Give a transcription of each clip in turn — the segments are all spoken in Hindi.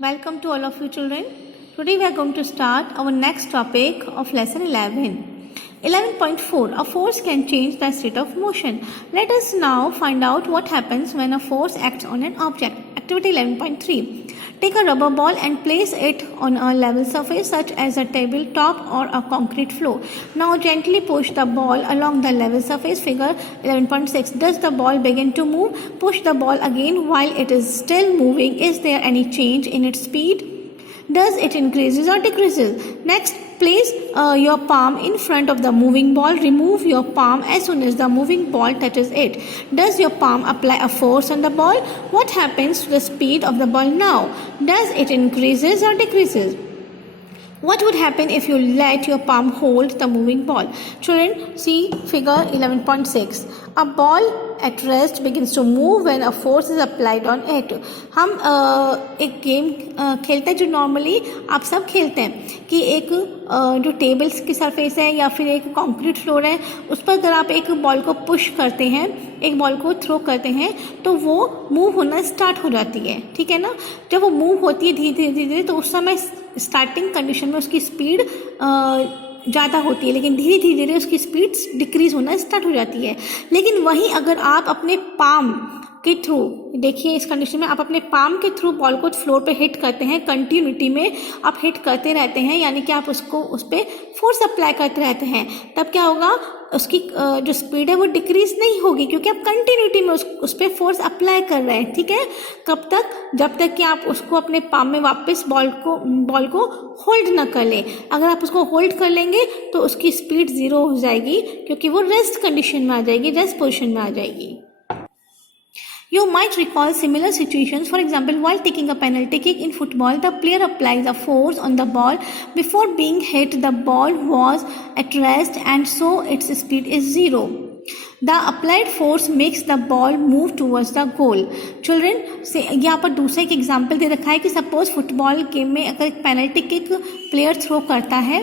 Welcome to all of you children. Today we are going to start our next topic of lesson 11. 11.4 A force can change the state of motion. Let us now find out what happens when a force acts on an object. Activity 11.3 Take a rubber ball and place it on a level surface such as a tabletop or a concrete floor. Now gently push the ball along the level surface. Figure 11.6 Does the ball begin to move? Push the ball again while it is still moving. Is there any change in its speed? Does it increases or decreases? Next, place your palm in front of the moving ball. Remove your palm as soon as the moving ball touches it. Does your palm apply a force on the ball? What happens to the speed of the ball now? Does it increases or decreases? What would happen if you let your palm hold the moving ball? Children, see figure 11.6. A ball at rest begins to move when a force is applied on it. हम एक गेम खेलते हैं जो नॉर्मली आप सब खेलते हैं कि एक जो टेबल्स की सरफेस है या फिर एक कंक्रीट फ्लोर है उस पर अगर आप एक बॉल को पुश करते हैं, एक बॉल को थ्रो करते हैं तो वो मूव होना स्टार्ट हो जाती है, ठीक है ना। जब वो मूव होती है धीरे धीरे तो उस समय स्टार्टिंग कंडीशन में उसकी स्पीड ज़्यादा होती है, लेकिन धीरे धीरे उसकी स्पीड डिक्रीज होना स्टार्ट हो जाती है। लेकिन वहीं अगर आप अपने पाम के थ्रू, देखिए इस कंडीशन में आप अपने पाम के थ्रू बॉल को फ्लोर पे हिट करते हैं, कंटिन्यूटी में आप हिट करते रहते हैं, यानी कि आप उसको उस पर फोर्स अप्लाई करते रहते हैं, तब क्या होगा, उसकी जो स्पीड है वो डिक्रीज नहीं होगी क्योंकि आप कंटिन्यूटी में उस पर फोर्स अप्लाई कर रहे हैं, ठीक है। कब तक? जब तक कि आप उसको अपने पाम में वापस बॉल को होल्ड ना कर लें। अगर आप उसको होल्ड कर लेंगे तो उसकी स्पीड 0 हो जाएगी क्योंकि वो रेस्ट कंडीशन में आ जाएगी, रेस्ट पोजिशन में आ जाएगी। You might recall similar situations. For example, while taking a penalty kick in football, the player applies a force on the ball. Before being hit, the ball was at rest and so its speed is 0. The applied force makes the ball move towards the goal. Children, से यहाँ पर दूसरा एक एग्जाम्पल दे रखा है कि सपोज फुटबॉल गेम में अगर एक पेनल्टी किक प्लेयर थ्रो करता है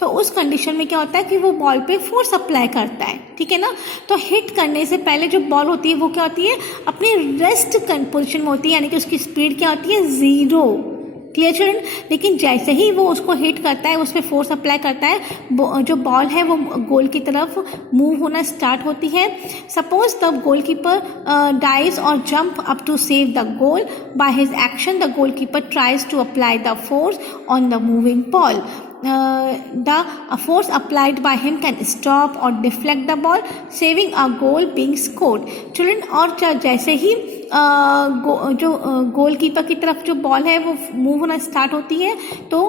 तो उस कंडीशन में क्या होता है कि वो बॉल पे फोर्स अप्लाई करता है, ठीक है ना। तो हिट करने से पहले जो बॉल होती है वो क्या होती है, अपनी रेस्ट पोजिशन में होती है, यानी कि उसकी स्पीड क्या होती है, 0। Clear children. लेकिन जैसे ही वो उसको हिट करता है, उस पर फोर्स अप्लाई करता है, जो बॉल है वो गोल की तरफ मूव होना स्टार्ट होती है। सपोज द गोलकीपर डाइव्स और jump up to save the goal. By his action the goalkeeper tries to apply the force on the moving ball. The force applied by him can stop or deflect the ball, saving a goal being scored. Children, और जैसे ही जो गोलकीपर की तरफ जो बॉल है वो मूव होना स्टार्ट होती है तो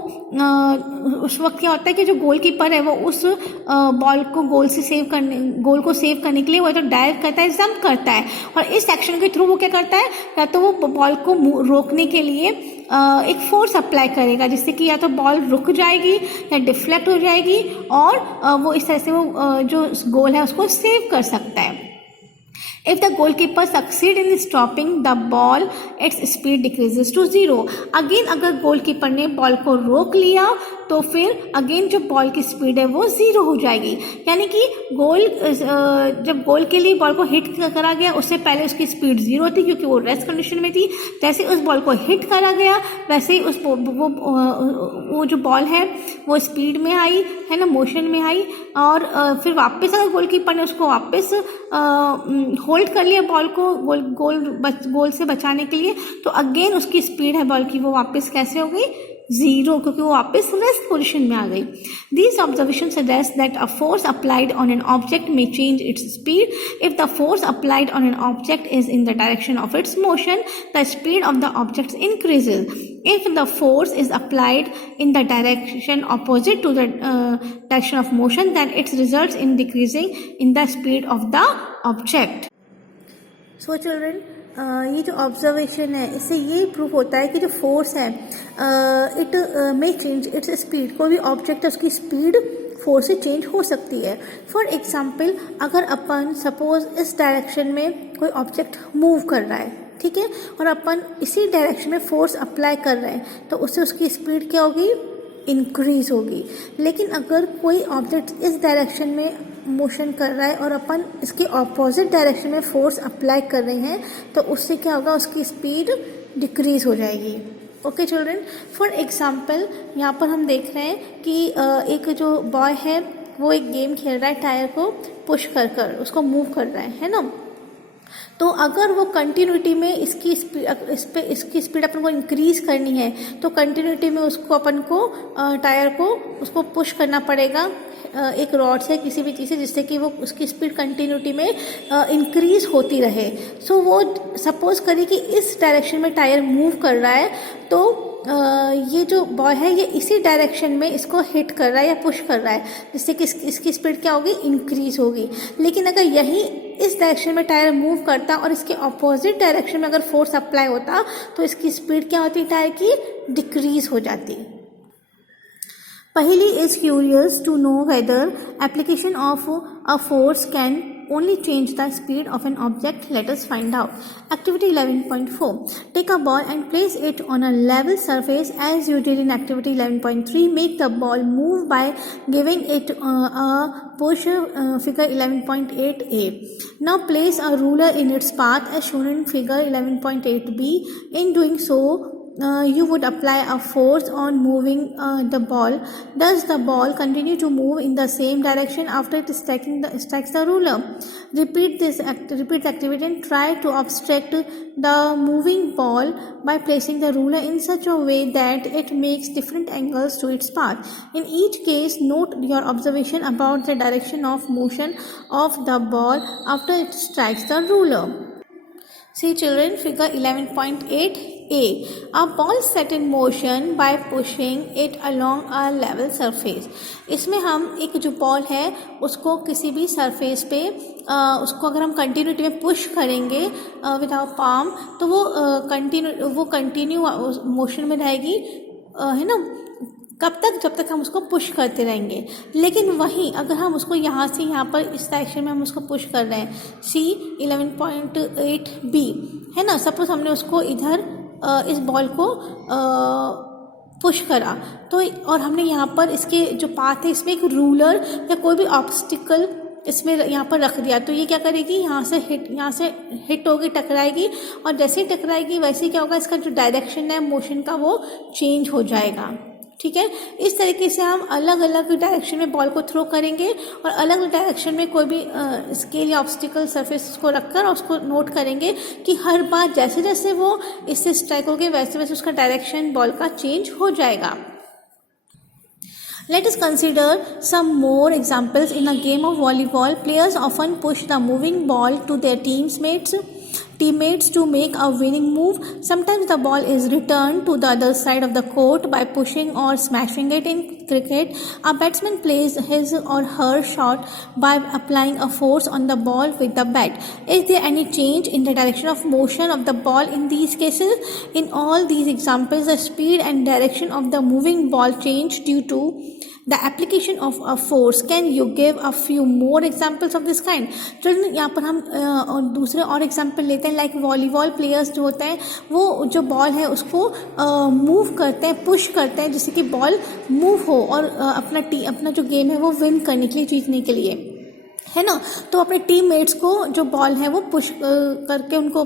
उस वक्त क्या होता है कि जो गोलकीपर है वो उस बॉल को गोल को सेव करने के लिए वो तो डाइव करता है, जंप करता है, और इस एक्शन के थ्रू वो क्या करता है, या तो वो बॉल को रोकने के लिए एक फोर्स अप्लाई करेगा जिससे कि या तो बॉल रुक जाएगी या डिफ्लेक्ट हो जाएगी और वो इस तरह से वो जो गोल है उसको सेव कर सकता है। If the goalkeeper succeed in stopping the ball, its speed decreases to 0. Again, अगर गोलकीपर ने बॉल को रोक लिया तो फिर अगेन जो बॉल की स्पीड है वो 0 हो जाएगी, यानी कि जब गोल के लिए बॉल को हिट करा गया उससे पहले उसकी स्पीड 0 थी क्योंकि वो रेस्ट कंडीशन में थी। जैसे उस बॉल को हिट करा गया वैसे ही वो जो बॉल है वो स्पीड में आई है ना, मोशन में आई, और फिर वापस अगर गोलकीपर ने उसको वापस होल्ड कर लिया बॉल को गोल से बचाने के लिए तो अगेन उसकी स्पीड है बॉल की वो वापस कैसे हो गई, 0, क्योंकि वो वापस रेस्ट पोजिशन में आ गई। These observations suggest that a force applied on an object may change its speed. If the force applied on an object is in the direction of its motion, the speed of the object increases. If the force is applied in the direction opposite to the direction of motion, then it results in decreasing in the speed of the object. So children, ये जो ऑब्जर्वेशन है इससे ये प्रूव होता है कि जो फोर्स है it may change its speed. कोई भी ऑब्जेक्ट है उसकी स्पीड फोर्स से चेंज हो सकती है। फॉर एग्जांपल, अगर अपन सपोज इस डायरेक्शन में कोई ऑब्जेक्ट मूव कर रहा है, ठीक है, और अपन इसी डायरेक्शन में फोर्स अप्लाई कर रहे हैं तो उससे उसकी स्पीड क्या होगी, इंक्रीज होगी। लेकिन अगर कोई ऑब्जेक्ट इस डायरेक्शन में मोशन कर रहा है और अपन इसके ऑपोजिट डायरेक्शन में फोर्स अप्लाई कर रहे हैं तो उससे क्या होगा, उसकी स्पीड डिक्रीज हो जाएगी। ओके चिल्ड्रन, फॉर एग्जाम्पल यहाँ पर हम देख रहे हैं कि एक जो बॉय है वो एक गेम खेल रहा है, टायर को पुश कर कर उसको मूव कर रहा है ना। तो अगर वो कंटिन्यूटी में इसकी स्पीड अपन को इंक्रीज करनी है तो कंटिन्यूटी में उसको अपन को टायर को उसको पुश करना पड़ेगा एक रॉड से, किसी भी चीज़ से, जिससे कि वो उसकी स्पीड कंटिन्यूटी में इंक्रीज होती रहे। सो वो सपोज करिए कि इस डायरेक्शन में टायर मूव कर रहा है, तो ये जो बॉय है ये इसी डायरेक्शन में इसको हिट कर रहा है या पुश कर रहा है, जिससे कि इसकी स्पीड क्या होगी, इंक्रीज होगी। लेकिन अगर यही इस डायरेक्शन में टायर मूव करता और इसके ऑपोजिट डायरेक्शन में अगर फोर्स अप्लाई होता तो इसकी स्पीड क्या होती, टायर की डिक्रीज हो जाती। Pahili is curious to know whether application of a force can only change the speed of an object. Let us find out. Activity 11.4. Take a ball and place it on a level surface as you did in activity 11.3. Make the ball move by giving it a push, figure 11.8a. Now place a ruler in its path as shown in figure 11.8b. In doing so, you would apply a force on moving the ball. Does the ball continue to move in the same direction after it strikes the ruler? Repeat the activity and try to obstruct the moving ball by placing the ruler in such a way that it makes different angles to its path. In each case, note your observation about the direction of motion of the ball after it strikes the ruler. See children, figure 11.8a. A ball set in motion by pushing it along a level surface. इसमें हम एक जो बॉल है उसको किसी भी सरफेस पे उसको अगर हम कंटिन्यूटी में पुश करेंगे विदाउट पाम, तो वो कंटिन्यू मोशन में रहेगी, है ना। कब तक, जब तक हम उसको पुश करते रहेंगे। लेकिन वहीं अगर हम उसको यहाँ से यहाँ पर इस डायरेक्शन में हम उसको पुश कर रहे हैं, सी 11.8b है ना, सपोज हमने उसको इधर इस बॉल को पुश करा तो, और हमने यहाँ पर इसके जो पाथ है इसमें एक रूलर या कोई भी ऑब्स्टिकल इसमें यहाँ पर रख दिया, तो ये क्या करेगी, यहाँ से हिट होगी, टकराएगी, और जैसे ही टकराएगी वैसे ही क्या होगा, इसका जो डायरेक्शन है मोशन का वो चेंज हो जाएगा। ठीक है, इस तरीके से हम अलग अलग डायरेक्शन में बॉल को थ्रो करेंगे और अलग अलग डायरेक्शन में कोई भी स्केल या ऑब्स्टिकल सरफेस को रखकर और उसको नोट करेंगे कि हर बार जैसे जैसे वो इससे स्ट्राइक होगी वैसे वैसे उसका डायरेक्शन बॉल का चेंज हो जाएगा। Let us consider some more examples. In a game of volleyball, players often push the moving ball to their teammates to make a winning move. Sometimes the ball is returned to the other side of the court by pushing or smashing it. In cricket, a batsman plays his or her shot by applying a force on the ball with the bat. Is there any change in the direction of motion of the ball in these cases? In all these examples, the speed and direction of the moving ball change due to the application of a force. Can you give a few more examples of this kind? Children, यहाँ पर हम दूसरे और एग्जाम्पल लेते हैं। लाइक वॉलीबॉल प्लेयर्स जो होते हैं वो जो बॉल है उसको मूव करते हैं, पुश करते हैं, जिससे कि बॉल मूव हो और अपना जो गेम है वो विन करने के लिए, जीतने के लिए, है ना। तो अपने टीममेट्स को जो बॉल है वो पुश करके उनको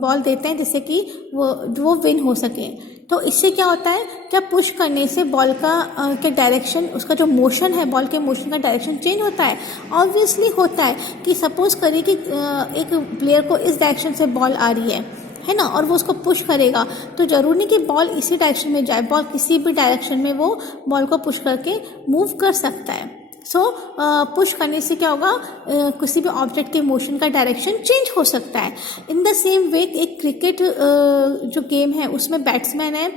बॉल देते हैं जिससे कि वो विन हो सके। तो इससे क्या होता है, क्या पुश करने से बॉल के डायरेक्शन, उसका जो मोशन है, बॉल के मोशन का डायरेक्शन चेंज होता है? ऑब्वियसली होता है। कि सपोज करिए कि एक प्लेयर को इस डायरेक्शन से बॉल आ रही है ना, और वो उसको पुश करेगा, तो जरूरी नहीं कि बॉल इसी डायरेक्शन में जाए, बॉल किसी भी डायरेक्शन में वो बॉल को पुश करके मूव कर सकता है। पुश करने से क्या होगा, किसी भी ऑब्जेक्ट के मोशन का डायरेक्शन चेंज हो सकता है। इन द सेम वे एक क्रिकेट जो गेम है उसमें बैट्समैन है,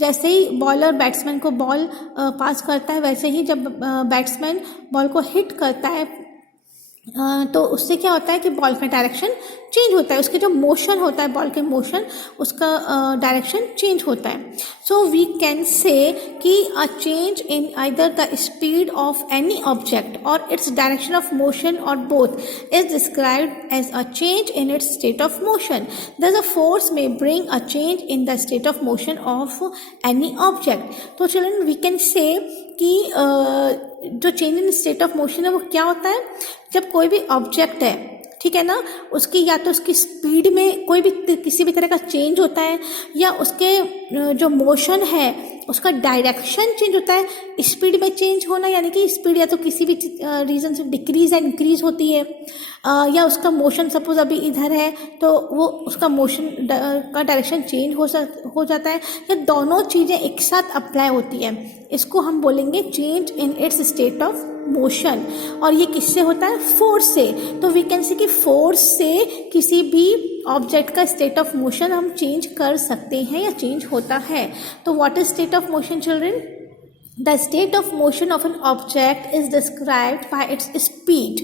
जैसे ही बॉलर बैट्समैन को बॉल पास करता है, वैसे ही जब बैट्समैन बॉल को हिट करता है तो उससे क्या होता है कि बॉल का डायरेक्शन चेंज होता है, उसके जो मोशन होता है, बॉल के मोशन, उसका डायरेक्शन चेंज होता है। सो वी कैन से कि a change in either the speed of any object or its direction of motion or both is described as a change in its state of motion. Thus a force may bring a change in the state of motion of any object. तो चिल्ड्रन वी कैन से कि जो change in state of motion है वो क्या होता है, जब कोई भी ऑब्जेक्ट है, ठीक है ना, उसकी या तो उसकी स्पीड में कोई भी किसी भी तरह का चेंज होता है, या उसके जो मोशन है उसका डायरेक्शन चेंज होता है। स्पीड में चेंज होना यानी कि स्पीड या तो किसी भी रीज़न से डिक्रीज या इंक्रीज होती है, या उसका मोशन सपोज अभी इधर है तो वो उसका मोशन का डायरेक्शन चेंज हो जाता है, या दोनों चीज़ें एक साथ अप्लाई होती है। इसको हम बोलेंगे change in its state of motion. और ये किससे होता है? फोर्स से। तो वी कैन से कि फोर्स से किसी भी ऑब्जेक्ट का स्टेट ऑफ मोशन हम चेंज कर सकते हैं या चेंज होता है। तो what is state of motion children? The state of motion of an object is described bye its speed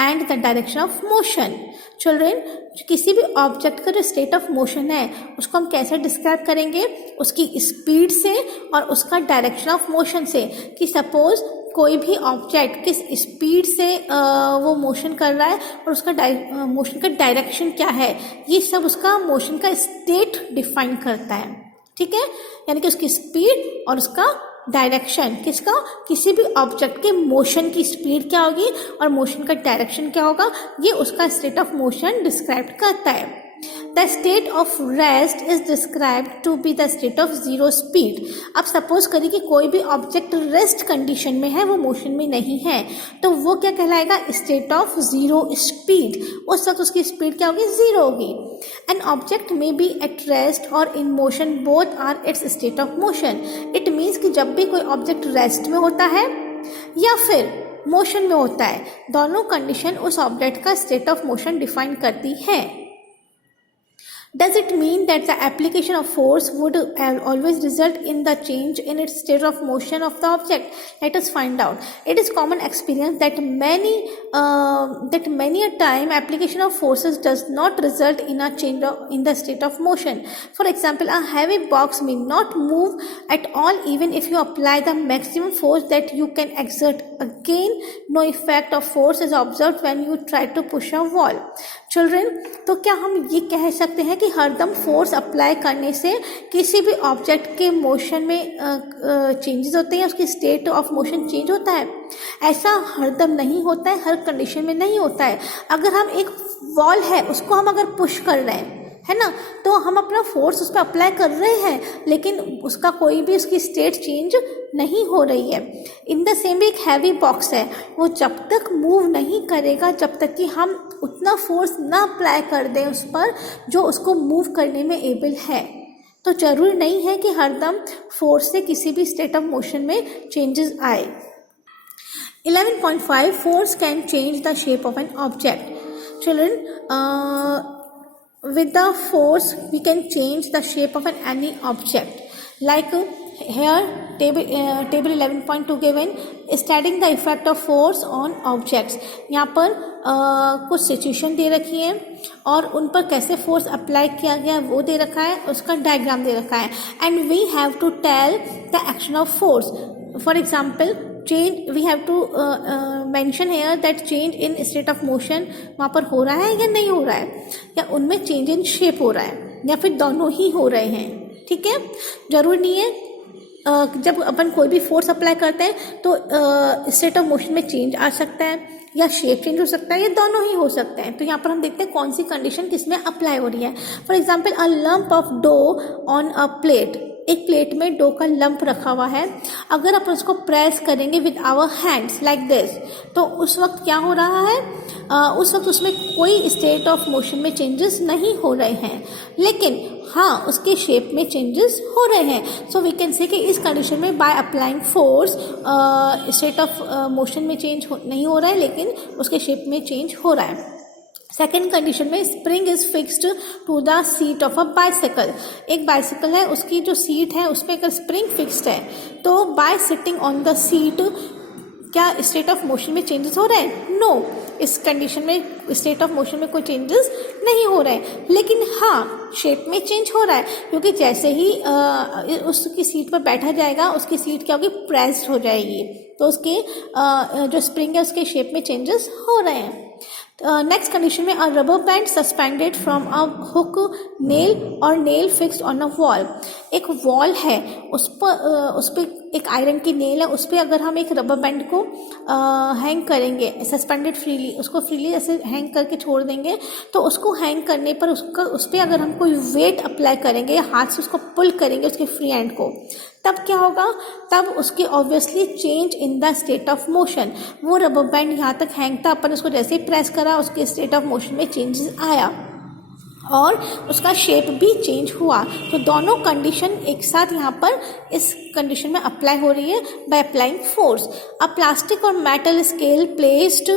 and the direction of motion. Children, किसी भी ऑब्जेक्ट का जो स्टेट ऑफ मोशन है उसको हम कैसे डिस्क्राइब करेंगे? उसकी स्पीड से और उसका डायरेक्शन ऑफ मोशन से। कि सपोज कोई भी ऑब्जेक्ट किस स्पीड से वो मोशन कर रहा है और उसका मोशन का डायरेक्शन क्या है, ये सब उसका मोशन का स्टेट डिफाइन करता है। ठीक है, यानी कि उसकी स्पीड और उसका डायरेक्शन, किसका? किसी भी ऑब्जेक्ट के मोशन की स्पीड क्या होगी और मोशन का डायरेक्शन क्या होगा, ये उसका स्टेट ऑफ मोशन डिस्क्राइब करता है। The state of rest is described to be the state of zero speed. अब सपोज करिए कि कोई भी ऑब्जेक्ट रेस्ट कंडीशन में है, वो मोशन में नहीं है, तो वो क्या कहलाएगा? State of zero speed. उस वक्त उसकी स्पीड क्या होगी? जीरो होगी। An object may be at rest और in motion, both are its state of motion. It means कि जब भी कोई ऑब्जेक्ट रेस्ट में होता है या फिर मोशन में होता है, दोनों कंडीशन उस ऑब्जेक्ट का स्टेट ऑफ मोशन डिफाइन करती है। Does it mean that the application of force would always result in the change in its state of motion of the object? Let us find out. It is common experience that many a time application of forces does not result in a change in the state of motion. For example, a heavy box may not move at all even if you apply the maximum force that you can exert. Again, no effect of force is observed when you try to push a wall. Children, तो क्या हम ये कह सकते हैं कि हरदम फोर्स अप्लाई करने से किसी भी ऑब्जेक्ट के मोशन में चेंजेस होते हैं, उसकी स्टेट ऑफ मोशन चेंज होता है? ऐसा हरदम नहीं होता है, हर कंडीशन में नहीं होता है। अगर हम एक वॉल है उसको हम अगर पुश कर रहे हैं, है ना, तो हम अपना फोर्स उस पर अप्लाई कर रहे हैं, लेकिन उसका कोई भी उसकी स्टेट चेंज नहीं हो रही है। इन द सेम भी एक हैवी बॉक्स है, वो जब तक मूव नहीं करेगा जब तक कि हम उतना फोर्स ना अप्लाई कर दें उस पर जो उसको मूव करने में एबल है। तो जरूरी नहीं है कि हरदम फोर्स से किसी भी स्टेट ऑफ मोशन में चेंजेस आए। 11.5 force can change the shape of an object. Children, with the force we can change the shape of any object, like here table 11.2 given studying the effect of force on objects। यहाँ पर कुछ सिचुएशन दे रखी है और उन पर कैसे फोर्स अप्लाई किया गया वो दे रखा है, उसका डायग्राम दे रखा है। And we have to tell the action of force. For example, change we have to mention here that change in state of motion वहाँ पर हो रहा है या नहीं हो रहा है, या उनमें चेंज इन शेप हो रहा है, या फिर दोनों ही हो रहे हैं। ठीक है, जरूरी नहीं है जब अपन कोई भी फोर्स अप्लाई करते हैं तो स्टेट ऑफ मोशन में चेंज आ सकता है या शेप चेंज हो सकता है, ये दोनों ही हो सकते हैं। तो यहाँ पर हम देखते हैं कौन सी कंडीशन किसमें अप्लाई हो रही है। For example, a lump of dough on a plate. एक प्लेट में डो का लंप रखा हुआ है, अगर अपन उसको प्रेस करेंगे with our hands like this, तो उस वक्त क्या हो रहा है? उस वक्त उसमें कोई स्टेट ऑफ मोशन में चेंजेस नहीं हो रहे हैं, लेकिन हाँ उसके शेप में चेंजेस हो रहे हैं। सो वी कैन से कि इस कंडीशन में bye applying force state of motion में चेंज नहीं हो रहा है, लेकिन उसके शेप में चेंज हो रहा है। सेकेंड कंडीशन में spring is fixed to the seat of a bicycle. एक बाइसिकल है, उसकी जो सीट है उस पर अगर स्प्रिंग फिक्स्ड है, तो bye sitting on the seat क्या स्टेट ऑफ मोशन में चेंजेस हो रहे हैं? नो, इस कंडीशन में स्टेट ऑफ मोशन में कोई चेंजेस नहीं हो रहे हैं, लेकिन हाँ शेप में चेंज हो रहा है, क्योंकि जैसे ही उसकी सीट पर बैठा जाएगा उसकी सीट क्या होगी? प्रेस्ड हो जाएगी, तो उसके जो स्प्रिंग है उसके शेप में चेंजेस हो रहे हैं। नेक्स्ट कंडीशन में, a rubber band suspended from a hook nail और nail fixed on a wall. एक वॉल है, उस पर एक आयरन की नेल है, उस पर अगर हम एक रबर बैंड को हैंग करेंगे सस्पेंडेड फ्रीली, उसको फ्रीली ऐसे हैंग करके छोड़ देंगे, तो उसको हैंग करने पर उस पर अगर हम कोई वेट अप्लाई करेंगे या हाथ से उसको पुल करेंगे उसके फ्री एंड को, तब क्या होगा, तब उसकी obviously change in the state of motion. वो रबर बैंड यहाँ तक हैंग था, अपन उसको जैसे ही प्रेस करा उसके स्टेट ऑफ मोशन में चेंजेस आया और उसका शेप भी चेंज हुआ। तो दोनों कंडीशन एक साथ यहाँ पर इस कंडीशन में अप्लाई हो रही है by applying force. A plastic और metal scale placed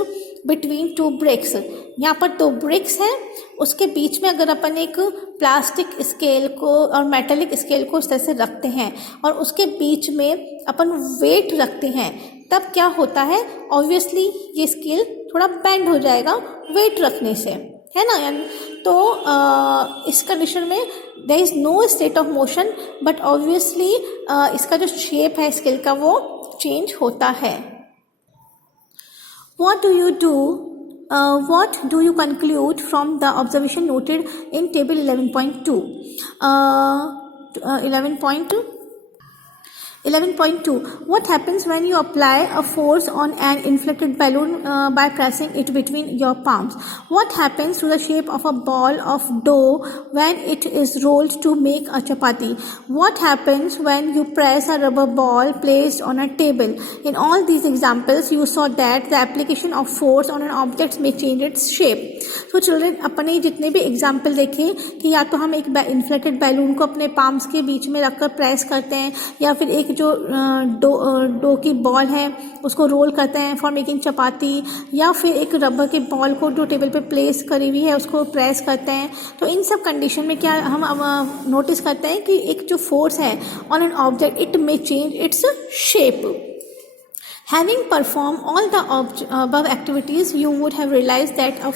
between two bricks, यहाँ पर दो ब्रिक्स हैं, उसके बीच में अगर अपन एक प्लास्टिक स्केल को और मेटेलिक स्केल को इस तरह से रखते हैं और उसके बीच में अपन वेट रखते हैं, तब क्या होता है, ऑब्वियसली ये स्केल थोड़ा बेंड हो जाएगा वेट रखने से, है ना। तो इस कंडीशन में there is no state of motion, but obviously इसका जो शेप है स्केल का वो चेंज होता है। What do you conclude from the observation noted in table 11.2? 11.2. What happens when you apply a force on an inflated balloon by pressing it between your palms? What happens to the shape of a ball of dough when it is rolled to make a chapati? What happens when you press a rubber ball placed on a table? In all these examples, you saw that the application of force on an object may change its shape. So children, अपने जितने भी एग्जाम्पल देखें कि या तो हम एक इन्फ्लेटेड बैलून को अपने पाम्स के बीच में रखकर प्रेस करते हैं, या फिर एक जो डो की बॉल है उसको रोल करते हैं फॉर मेकिंग चपाती, या फिर एक रबर के बॉल को जो टेबल पे प्लेस करी हुई है उसको प्रेस करते हैं। तो इन सब कंडीशन में क्या हम नोटिस करते हैं कि एक जो फोर्स है on an object it may change its shape. Having performed all the above activities, you would have realized that a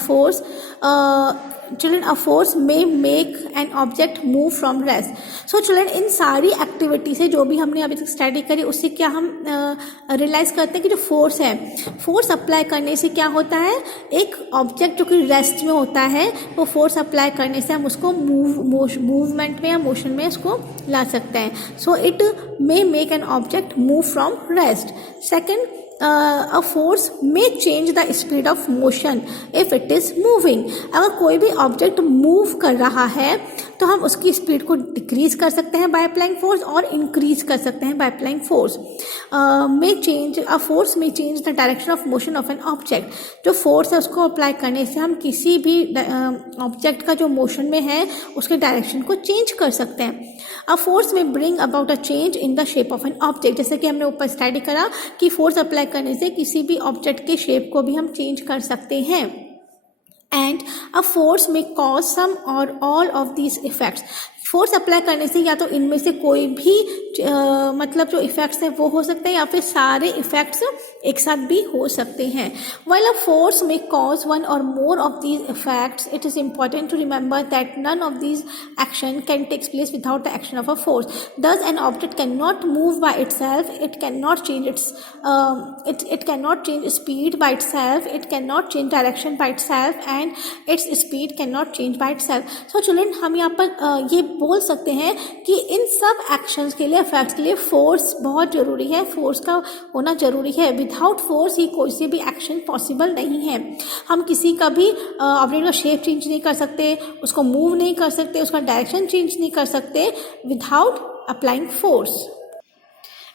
force may make an object move from rest. So children, इन सारी एक्टिविटी से जो भी हमने अभी तक स्टडी करी उससे क्या हम रियलाइज करते हैं कि जो फोर्स है, फोर्स अप्लाई करने से क्या होता है, एक ऑब्जेक्ट जो कि रेस्ट में होता है वो फोर्स अप्लाई करने से हम उसको मूवमेंट में या मोशन में उसको ला सकते हैं। So it may make an object move from rest. Second, a force may change the speed of motion if it is moving. अगर कोई भी ऑब्जेक्ट मूव कर रहा है तो हम उसकी स्पीड को डिक्रीज कर सकते हैं बाय अप्लाइंग फोर्स और इंक्रीज कर सकते हैं by applying force. A force में change the direction of motion of an object. जो फोर्स है उसको अप्लाई करने से हम किसी भी ऑब्जेक्ट का जो मोशन में है उसके डायरेक्शन को चेंज कर सकते हैं। अ force may bring about a change in the shape of an object, जैसे कि हमने ऊपर स्टडी करा कि फोर्स अप्लाई करने से किसी भी ऑब्जेक्ट के शेप को भी हम चेंज कर सकते हैं। एंड अ फोर्स में कॉज सम और all of these effects. Force apply करने से या तो इनमें से कोई भी मतलब जो इफेक्ट्स है वो हो सकते हैं या फिर सारे इफेक्ट्स एक साथ भी हो सकते हैं। While a force may cause one or more of these effects, it is important to remember that none of these action can take place without the action of a force. Thus, an object cannot move by itself. It cannot change it cannot change speed by itself. It cannot change direction by itself, and its speed cannot change by itself. So, children, हम यहाँ पर ये बोल सकते हैं कि इन सब एक्शंस के लिए, फैक्ट्स के लिए फोर्स बहुत ज़रूरी है, फोर्स का होना ज़रूरी है। विदाउट फोर्स ही कोई से भी एक्शन पॉसिबल नहीं है। हम किसी का भी ऑब्जेक्ट का शेप चेंज नहीं कर सकते, उसको मूव नहीं कर सकते, उसका डायरेक्शन चेंज नहीं कर सकते without applying force.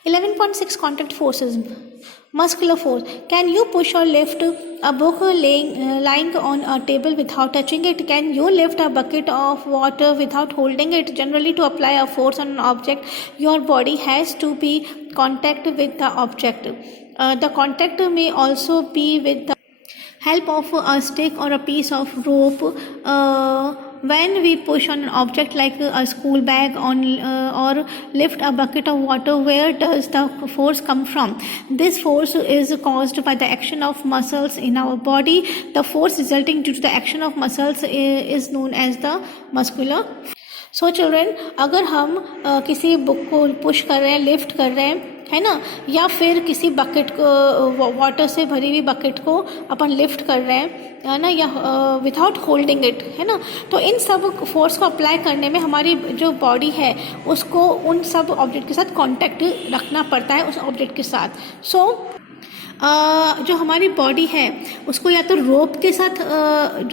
11.6 Contact forces. Muscular force. Can you push or lift a book lying on a table without touching it? Can you lift a bucket of water without holding it? Generally, to apply a force on an object, your body has to be contact with the object. The contact may also be with the help of a stick or a piece of rope. When we push on an object like a school bag or lift a bucket of water, where does the force come from? This force is caused by the action of muscles in our body. The force resulting due to the action of muscles is known as the muscular. So children, अगर हम किसी बुक को पुश कर रहे हैं, लिफ्ट कर रहे हैं है ना, या फिर किसी बकेट को, वाटर से भरी हुई बकेट को अपन लिफ्ट कर रहे हैं, है ना, या विदाउट होल्डिंग इट, है ना, तो इन सब फोर्स को अप्लाई करने में हमारी जो बॉडी है उसको उन सब ऑब्जेक्ट के साथ कांटेक्ट रखना पड़ता है, उस ऑब्जेक्ट के साथ। सो जो हमारी बॉडी है उसको या तो रोप के साथ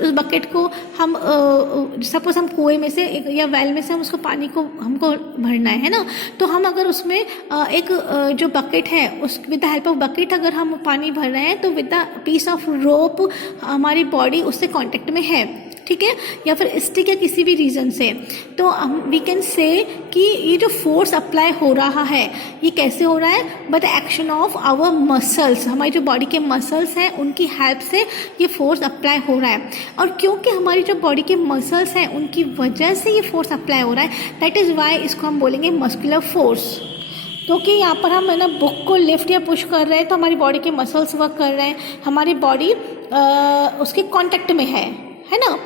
उस बकेट को हम सपोज हम कुएं में से या वेल में से हम उसको पानी को हमको भरना है ना, तो हम अगर उसमें एक जो बकेट है उस with the help of bucket अगर हम पानी भर रहे हैं तो with the piece of rope हमारी बॉडी उससे कांटेक्ट में है, ठीक है, या फिर स्टिक या किसी भी रीज़न से, तो वी कैन से कि ये जो फोर्स अप्लाई हो रहा है ये कैसे हो रहा है, by the action of our muscles, हमारी जो बॉडी के मसल्स हैं उनकी हेल्प से ये फोर्स अप्लाई हो रहा है। और क्योंकि हमारी जो बॉडी के मसल्स हैं उनकी वजह से ये फोर्स अप्लाई हो रहा है, दैट इज़ वाई इसको हम बोलेंगे मस्कुलर फोर्स। क्योंकि यहाँ पर हम है ना बुक को लिफ्ट या पुश कर रहे हैं तो हमारी बॉडी के मसल्स वर्क कर रहे हैं, हमारी बॉडी उसके कांटेक्ट में है ना,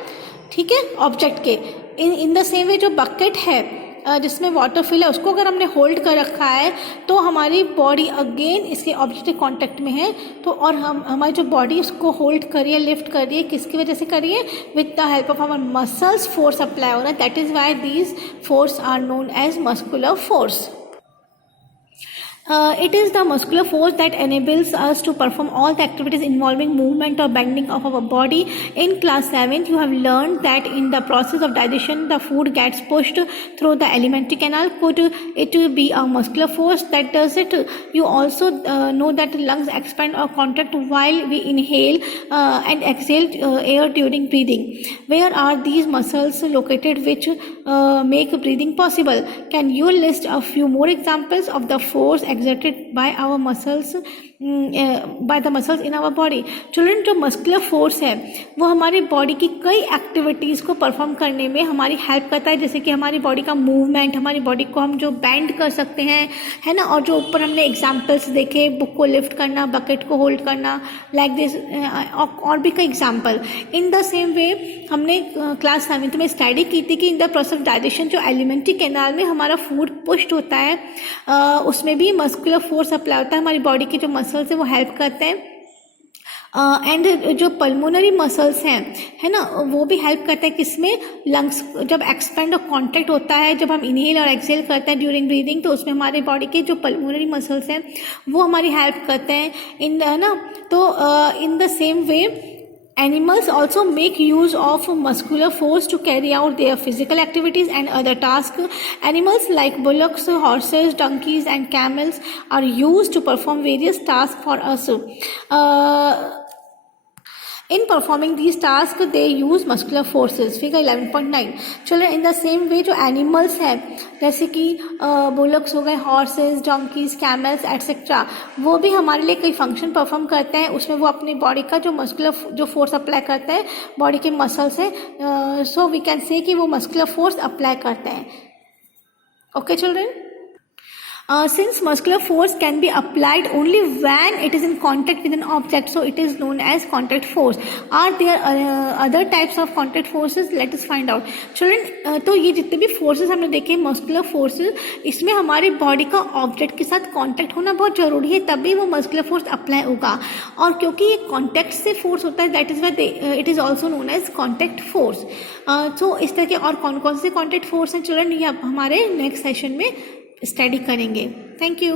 ठीक है, ऑब्जेक्ट के। इन द सेम वे जो बकेट है जिसमें वाटर फिल है उसको अगर हमने होल्ड कर रखा है तो हमारी बॉडी अगेन इसके ऑब्जेक्ट के कांटेक्ट में है, तो और हमारी जो बॉडी उसको होल्ड करिए, लिफ्ट करिए, किसकी वजह से करिए, with the help of our muscles force apply हो रहा है, that is why these forces are known as muscular force. It is the muscular force that enables us to perform all the activities involving movement or bending of our body. In class 7th, you have learned that in the process of digestion, the food gets pushed through the alimentary canal. Could it be a muscular force that does it? You also know that the lungs expand or contract while we inhale and exhale air during breathing. Where are these muscles located which make breathing possible? Can you list a few more examples of the force exerted by our muscles, by the muscles in our body? Children, जो मस्कुलर फोर्स है वो हमारी बॉडी की कई एक्टिविटीज़ को परफॉर्म करने में हमारी हेल्प करता है, जैसे कि हमारी बॉडी का मूवमेंट, हमारी बॉडी को हम जो बेंड कर सकते हैं, है ना, और जो ऊपर हमने एग्जाम्पल्स देखे, बुक को लिफ्ट करना, बकेट को होल्ड करना, लाइक दिस, और भी कई example. In the same way हमने क्लास 7th में स्टडी की थी कि in the process of digestion जो एलिमेंट्री कैनाल में हमारा फूड पुश्ड होता है उसमें भी मस्कुलर फोर्स अप्लाई होता है, हमारी बॉडी के जो मसल्स हैं वो हेल्प करते हैं। एंड जो पल्मोनरी मसल्स हैं, है ना, वो भी हेल्प करते हैं किसमें, लंग्स जब एक्सपेंड और कॉन्ट्रैक्ट होता है, जब हम इनहेल और एक्सहेल करते हैं ड्यूरिंग ब्रीदिंग, तो उसमें हमारे बॉडी के जो पल्मोनरी मसल्स हैं वो हमारी हेल्प करते हैं इन, है ना। तो in the same way animals also make use of muscular force to carry out their physical activities and other tasks. Animals like bullocks, horses, donkeys and camels are used to perform various tasks for us. In performing these tasks, they use muscular forces. Figure 11.9. Children, in the same way जो animals हैं जैसे कि बुलक्स हो गए, हॉर्सेस, डोंकीज, कैमल्स एटसेट्रा, वो भी हमारे लिए कई फंक्शन परफॉर्म करते हैं, उसमें वो अपनी बॉडी का जो मस्कुलर जो फोर्स अप्लाई करते हैं बॉडी के मसल्स है, सो वी कैन से कि वो मस्कुलर फोर्स अप्लाई करते हैं। Okay children, since muscular force can be applied only when it is in contact with an object, so it is known as contact force. Are there other types of contact forces? Let us find out. Children, तो ये जितने भी forces हमने देखे muscular forces, इसमें हमारी बॉडी का ऑब्जेक्ट के साथ कांटेक्ट होना बहुत जरूरी है, तभी वो muscular force अप्लाई होगा। और क्योंकि ये कॉन्टेक्ट से फोर्स होता है, that is why it is also known as contact force. तो इस तरह के और कौन कौन से कॉन्टेक्ट फोर्स हैं चिल्ड्रन, ये अब हमारे नेक्स्ट सेशन में स्टडी करेंगे। Thank you.